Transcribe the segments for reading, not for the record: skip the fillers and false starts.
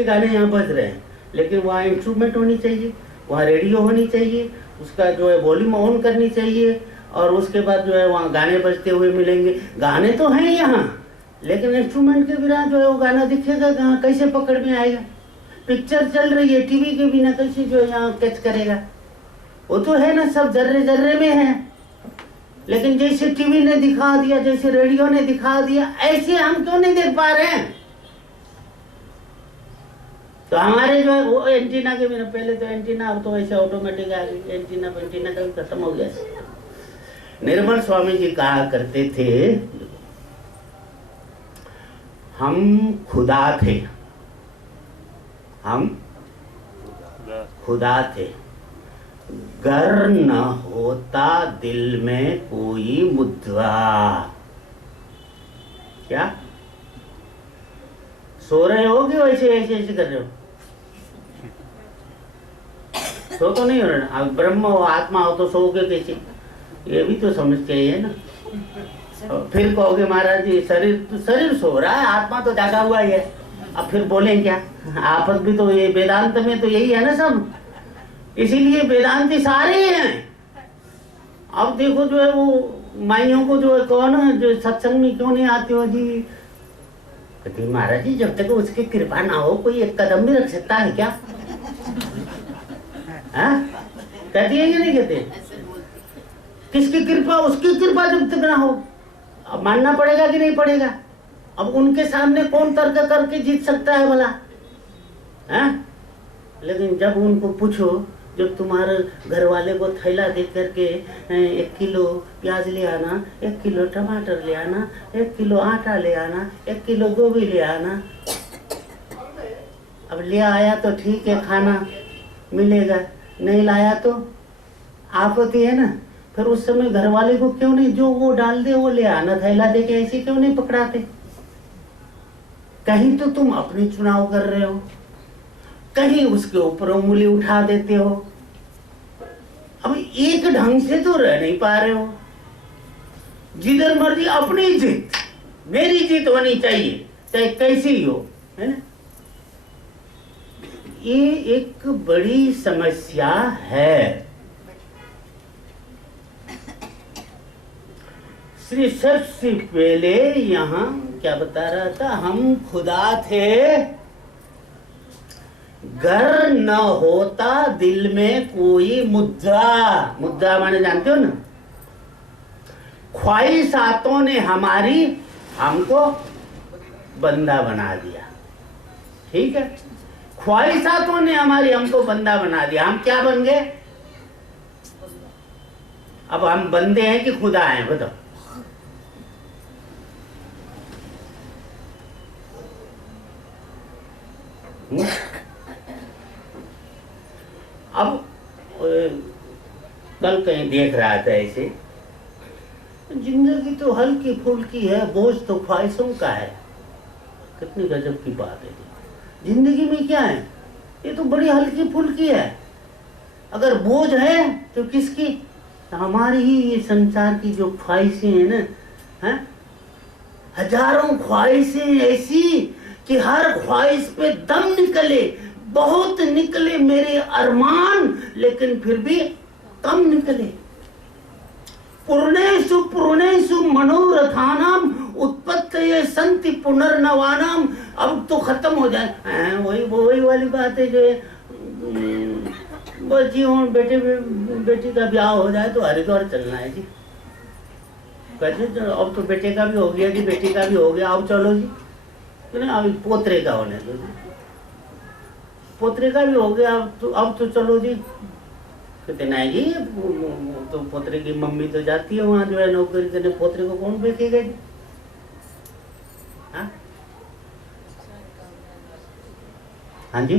के गाने यहाँ बज रहे हैं, लेकिन वहाँ इंस्ट्रूमेंट होनी चाहिए, वहाँ रेडियो होनी चाहिए, उसका जो है वॉल्यूम ऑन करनी चाहिए, और उसके बाद जो है वहाँ गाने बजते हुए मिलेंगे। गाने तो हैं यहाँ, लेकिन इंस्ट्रूमेंट के बिना जो है वो गाना दिखेगा कहाँ, कैसे पकड़ में आएगा? पिक्चर चल रही है, टीवी के बिना कैसे जो है यहाँ कैच करेगा? वो तो है ना, सब जर्रे जर्रे में है, लेकिन जैसे टीवी ने दिखा दिया, जैसे रेडियो ने दिखा दिया, ऐसे हम क्यों नहीं देख पा रहे हैं? तो हमारे जो है वो एंटीना के बिना, पहले तो एंटीना, अब तो ऐसे ऑटोमेटिक आ गई एंटीना, एंटीना का भी खत्म हो गया। निर्मल स्वामी जी कहा करते थे, हम खुदा थे, हम खुदा थे, गर न होता दिल में कोई मुद्रा। क्या सो रहे हो कि वैसे ऐसे ऐसे कर रहे हो? सो तो नहीं हो रहा। अब ब्रह्म हो, आत्मा हो, तो सोओगे कैसे? ये भी तो समझ चाहिए ना। फिर कहोगे महाराज जी शरीर सो रहा है, आत्मा तो जागा हुआ ही है, अब फिर बोले क्या? आफत भी तो ये वेदांत में तो यही है ना सब, इसीलिए वेदांती सारे हैं। अब देखो जो है वो माइयों को जो है कौन है जो सत्संग में क्यों नहीं आते हो जी? कहती महाराज जी जब तक उसकी कृपा ना हो कोई एक कदम भी रख सकता है क्या? कहती है या नहीं कहते? किसकी कृपा? उसकी कृपा जब तक ना हो। अब मानना पड़ेगा कि नहीं पड़ेगा? अब उनके सामने कौन तर्क करके जीत सकता है भला? लेकिन जब उनको पूछो, जब तुम्हारे घर वाले को थैला दे करके 1 किलो प्याज ले आना, 1 किलो टमाटर ले आना, 1 किलो आटा ले आना, 1 किलो गोभी ले आना, अब ले आया तो ठीक है, खाना मिलेगा, नहीं लाया तो आपत्ति है ना। फिर उस समय घर वाले को क्यों नहीं जो वो डाल दे वो ले आना, थैला दे के ऐसे क्यों नहीं पकड़ाते? कहीं तो तुम अपनी चुनाव कर रहे हो, कहीं उसके ऊपर उंगली उठा देते हो। अब एक ढंग से तो रह नहीं पा रहे हो। जिधर मर्जी अपनी जीत, मेरी जीत होनी चाहिए, चाहे कैसी ही हो, है ना? ये एक बड़ी समस्या है। श्री सबसे पहले यहाँ क्या बता रहा था? हम खुदा थे, गर न होता दिल में कोई मुद्रा। मुद्रा माने जानते हो ना? ख्वाहिशातों ने हमारी हमको बंदा बना दिया। ठीक है, ख्वाहिशातों ने हमारी हमको बंदा बना दिया। हम क्या बन गए? अब हम बंदे हैं कि खुदा हैं? बताओ। अब कल कहीं देख रहा था ऐसे, जिंदगी तो हल्की फुल्की है, बोझ तो ख्वाहिशों का है। कितनी गजब की बात है। जिंदगी में क्या है? ये तो बड़ी हल्की फुल्की है। अगर बोझ है तो किसकी? हमारी ही ये संसार की जो ख्वाहिशें हैं ना, हैं? हजारों ख्वाहिशें ऐसी कि हर ख्वाहिश पे दम निकले, बहुत निकले मेरे अरमान, लेकिन फिर भी कम निकले। पूर्णेषु मनोरथानाम उत्पत्तये सन्ति पुनर्नवानाम। अब तो खत्म हो जाए, वही वाली बात है जो बस जी हूँ बेटी का ब्याह हो जाए तो हरिद्वार चलना है जी। कहते अब तो बेटे का भी हो गया जी, बेटी का भी हो गया, अब चलो जी। अभी पोतरे का होने दो, पोतरे का भी हो गया, अब तो चलो जी। कहते नहीं जी, तो पोतरे की मम्मी तो जाती है वहां जो है नौकरी करने, पोतरे को कौन देखेगा जी? हाँ जी,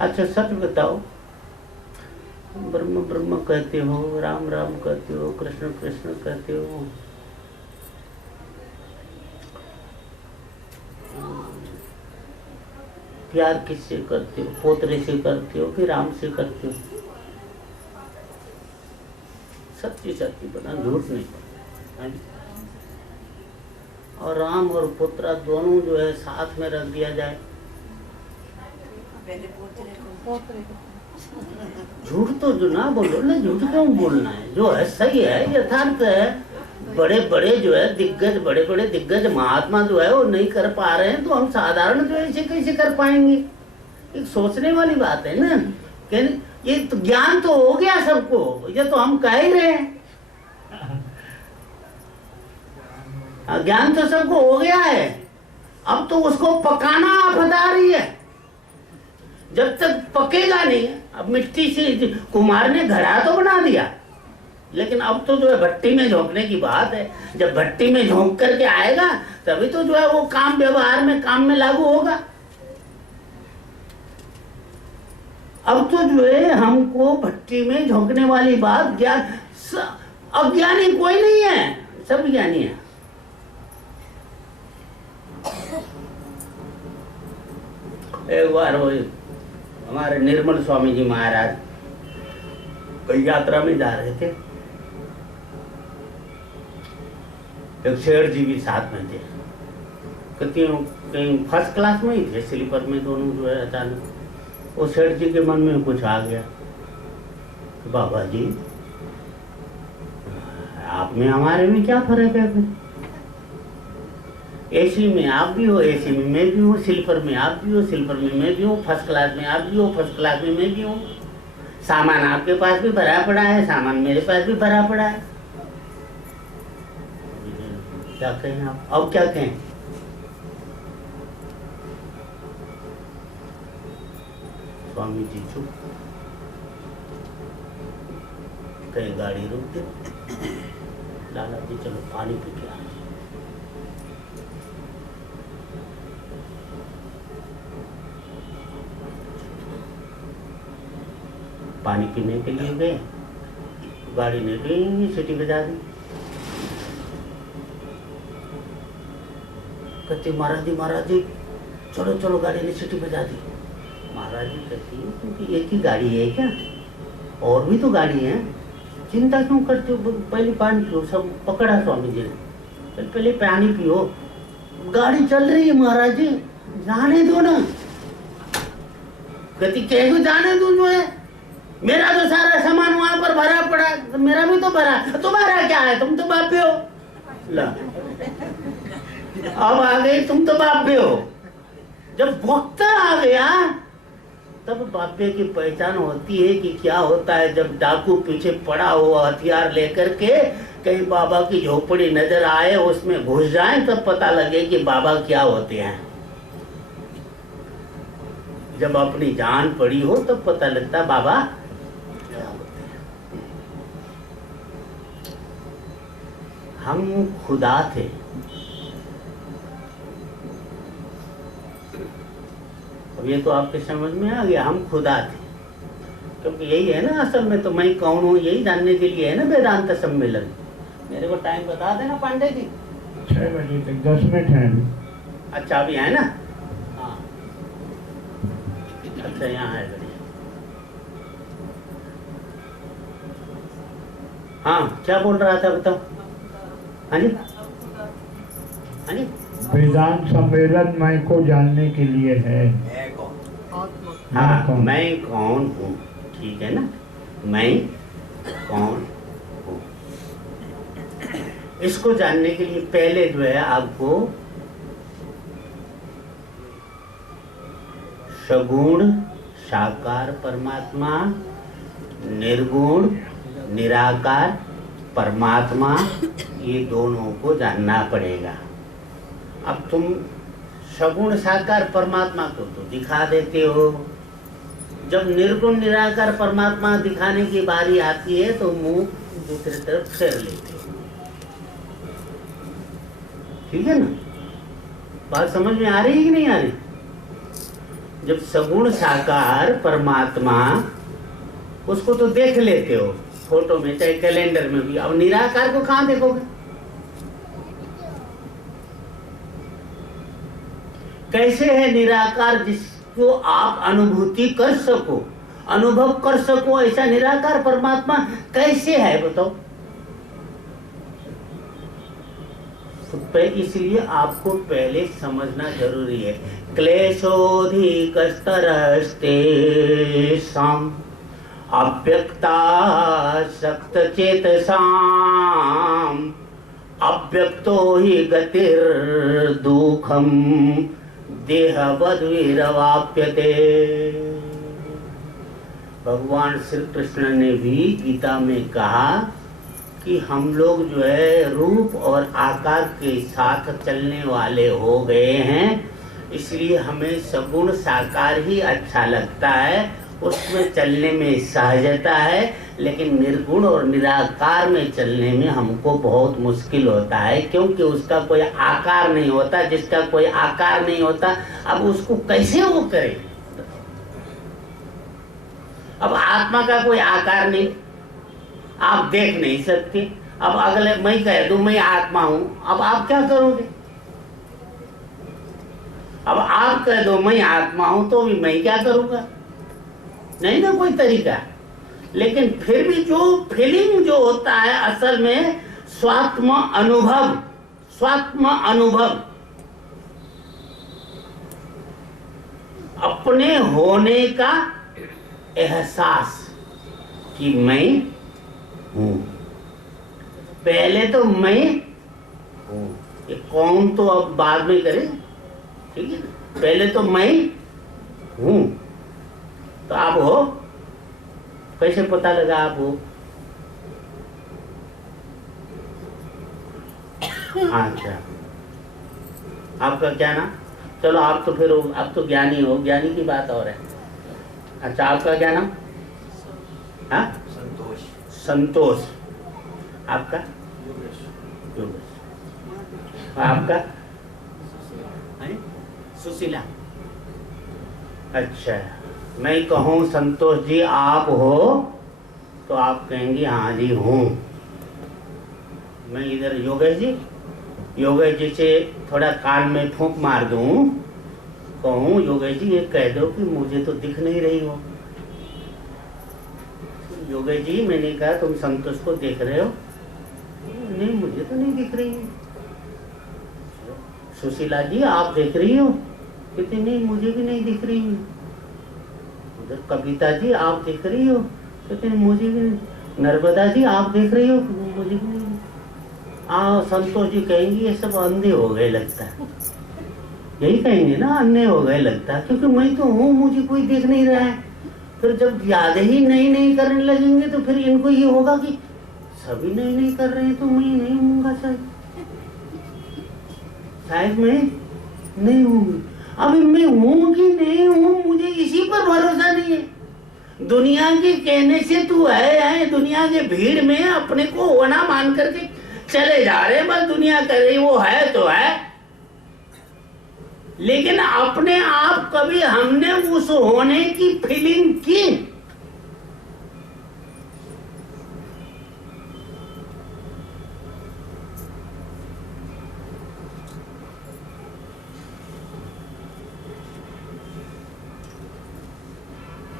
अच्छा सच बताओ, ब्रह्म ब्रह्म कहते हो, राम राम कहते हो, कृष्ण कृष्ण कहते हो, प्यार किससे करते हो? पोतरे से करते हो कि राम से करते हो? सच्ची सच्ची बता, झूठ नहीं। और राम और पुत्र दोनों जो है साथ में रख दिया जाए। झूठ तो जो ना बोलो ना, झूठ क्यों बोलना है, जो है सही है, यथार्थ है। बड़े बड़े जो है दिग्गज, बड़े बड़े दिग्गज महात्मा जो है वो नहीं कर पा रहे हैं, तो हम साधारण जो है इसे कैसे कर पाएंगे? एक सोचने वाली बात है ना। ये तो ज्ञान तो हो गया सबको, ये तो हम कह ही रहे हैं, ज्ञान तो सबको हो गया है। अब तो उसको पकाना आफत आ रही है। जब तक पकेगा नहीं, अब मिट्टी से कुम्हार ने घड़ा तो बना दिया, लेकिन अब तो जो है भट्टी में झोंकने की बात है। जब भट्टी में झोंक करके आएगा तभी तो जो है वो काम व्यवहार में, काम में लागू होगा। अब तो जो है हमको भट्टी में झोंकने वाली बात ज्ञान, अज्ञानी कोई नहीं है, सब ज्ञानी है। एक बार वो हमारे निर्मल स्वामी जी महाराज कई यात्रा में जा रहे थे, एक सेठ जी भी साथ में थे। कहीं फर्स्ट क्लास में ही थे, स्लीपर में दोनों जो है। अचानक वो सेठ जी के मन में कुछ आ गया, बाबा जी आप में हमारे में क्या फर्क है? एसी में आप भी हो, एसी में मैं भी हूँ, स्लीपर में आप भी हो, स्लीपर में मैं भी हूँ, फर्स्ट क्लास में आप भी हो, फर्स्ट क्लास में मैं भी हूँ। सामान आपके पास भी भरा पड़ा है, सामान मेरे पास भी भरा पड़ा है। क्या कहें आप, अब क्या कहें? स्वामी जी चुप, कहीं गाड़ी रुक दे, लाला जी चलो पानी पी के आए। पानी पीने के लिए गए, गाड़ी ने सीटी बजा दी। कहते महाराज जी चलो चलो, गाड़ी ने सीटी बजा दी। महाराज जी कहती है क्योंकि एक ही गाड़ी है क्या, और भी तो गाड़ी है, चिंता क्यों करते हो, पहले पानी पियो। सब पकड़ा स्वामी जी ने, पहले पानी पियो, गाड़ी चल रही है महाराज जी, जाने दो ना। कहती कह दो जाने दो, जो है मेरा तो सारा सामान वहां पर भरा पड़ा, मेरा भी तो भरा, तुम्हारा क्या है, तुम तो बाप हो। ला अब आ गई, तुम तो बाप हो। जब वक्त आ गया तब बापे की पहचान होती है कि क्या होता है। जब डाकू पीछे पड़ा हो हथियार लेकर के, कहीं बाबा की झोपड़ी नजर आए, उसमें घुस जाए, तब पता लगे कि बाबा क्या होते हैं। जब अपनी जान पड़ी हो तब पता लगता बाबा क्या होते हैं। हम खुदा थे, अब ये तो आपके समझ में आ गया, हम खुदा थे। क्योंकि यही है ना असल में, तो मैं कौन हूँ यही जानने के लिए है ना वेदांत सम्मेलन। मेरे को टाइम बता देना पांडे जी। 6 बजे तक 10 मिनट है अभी। अच्छा अभी है ना? हाँ अच्छा, यहाँ है बढ़िया। हाँ क्या बोल रहा था बताओ। हाँ जी हाँ जी। वेदांत सम्मेलन मैं को जानने के लिए है। हाँ मैं कौन हूँ, ठीक है ना, मैं कौन हूँ, इसको जानने के लिए पहले जो है आपको सगुण साकार परमात्मा, निर्गुण निराकार परमात्मा, ये दोनों को जानना पड़ेगा। अब तुम सगुण साकार परमात्मा को तो दिखा देते हो, जब निर्गुण निराकार परमात्मा दिखाने की बारी आती है तो मुंह दूसरी तरफ फेर लेते हो। ठीक है ना, बात समझ में आ रही है कि नहीं आ रही? जब सगुण साकार परमात्मा, उसको तो देख लेते हो फोटो में, चाहे कैलेंडर में भी। अब निराकार को कहाँ देखोगे? कैसे है निराकार जिसको आप अनुभूति कर सको, अनुभव कर सको, ऐसा निराकार परमात्मा कैसे है बताओ? तो इसलिए आपको पहले समझना जरूरी है। क्लेशोधिकस्तरस्तेषाम् अव्यक्ता शक्त चेतसाम् अव्यक्तो हि गतिर्दुःखम् देहवद्विरवाप्यते। भगवान श्री कृष्ण ने भी गीता में कहा कि हम लोग जो है रूप और आकार के साथ चलने वाले हो गए हैं, इसलिए हमें सगुण साकार ही अच्छा लगता है, उसमें चलने में सहजता है, लेकिन निर्गुण और निराकार में चलने में हमको बहुत मुश्किल होता है, क्योंकि उसका कोई आकार नहीं होता। जिसका कोई आकार नहीं होता, अब उसको कैसे वो करे? अब आत्मा का कोई आकार नहीं, आप देख नहीं सकते। अब अगले मैं कह दूं मैं आत्मा हूं, अब आप क्या करोगे? अब आप कह दो मैं आत्मा हूं तो भी मैं क्या करूंगा? नहीं ना कोई तरीका। लेकिन फिर भी जो फीलिंग जो होता है असल में स्वात्म अनुभव, स्वात्म अनुभव, अपने होने का एहसास कि मैं हूं। पहले तो मैं हूं, ये कौन तो अब बाद में करे, ठीक है ना? पहले तो मैं हूं, तो आप हो, कैसे पता लगा आप हो? अच्छा, आपका क्या नाम? चलो आप तो फिर आप तो ज्ञानी हो, ज्ञानी की बात और है। अच्छा, आपका क्या नाम? हाँ, संतोष। संतोष। आपका? योगेश। आपका? सुशीला। अच्छा, मैं कहूँ संतोष जी आप हो तो आप कहेंगे हाँ जी हूँ। मैं इधर योगेश जी से थोड़ा कान में फूंक मार दूं, कहूँ योगेश जी ये कह दो कि मुझे तो दिख नहीं रही हो। योगेश जी मैंने कहा तुम संतोष को देख रहे हो? नहीं मुझे तो नहीं दिख रही है। सुशीला जी आप देख रही हो? कहते नहीं मुझे भी नहीं दिख रही है। उधर कविता जी आप देख रही हो? कहते मुझे भी नहीं। नर्मदा जी आप देख रही हो? मुझे भी नहीं। संतोष जी कहेंगे ये सब अंधे हो गए लगता है। यही कहेंगे ना, अंधे हो गए लगता है, क्योंकि मैं तो हूँ, मुझे कोई देख नहीं रहा है। फिर जब ज्यादा ही नहीं करने लगेंगे तो फिर इनको ये होगा कि सभी नहीं कर रहे हैं तो मैं नहीं हूँगा, शायद मैं नहीं हूँ। अभी मैं हूँ कि नहीं हूँ मुझे इसी पर भरोसा नहीं है। दुनिया के कहने से तू है, दुनिया के भीड़ में अपने को होना मान करके चले जा रहे हैं, बस दुनिया कर रही वो है तो है, लेकिन अपने आप कभी हमने उस होने की फीलिंग की?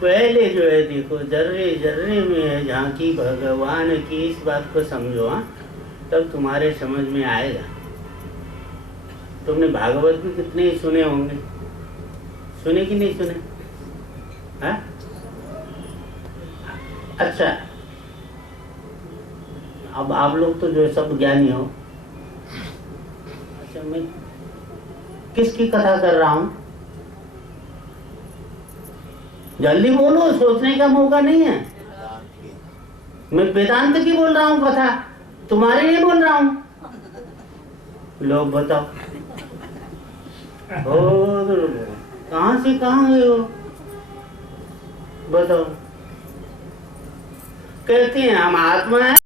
पहले जो है देखो जर्रे जर्रे में है झांकी भगवान की, इस बात को समझो। हाँ, तब तुम्हारे समझ में आएगा। तुमने भागवत भी कितने सुने होंगे, सुने कि नहीं सुने? हाँ? अच्छा, अब आप लोग तो जो सब ज्ञानी हो। अच्छा, मैं किसकी कथा कर रहा हूं? जल्दी बोलो, सोचने का मौका नहीं है। मैं वेदांत की बोल रहा हूँ कथा, तुम्हारे लिए बोल रहा हूँ। लोग बताओ कहाँ से कहाँ गए हो? बताओ। कहते हैं हम आत्मा है।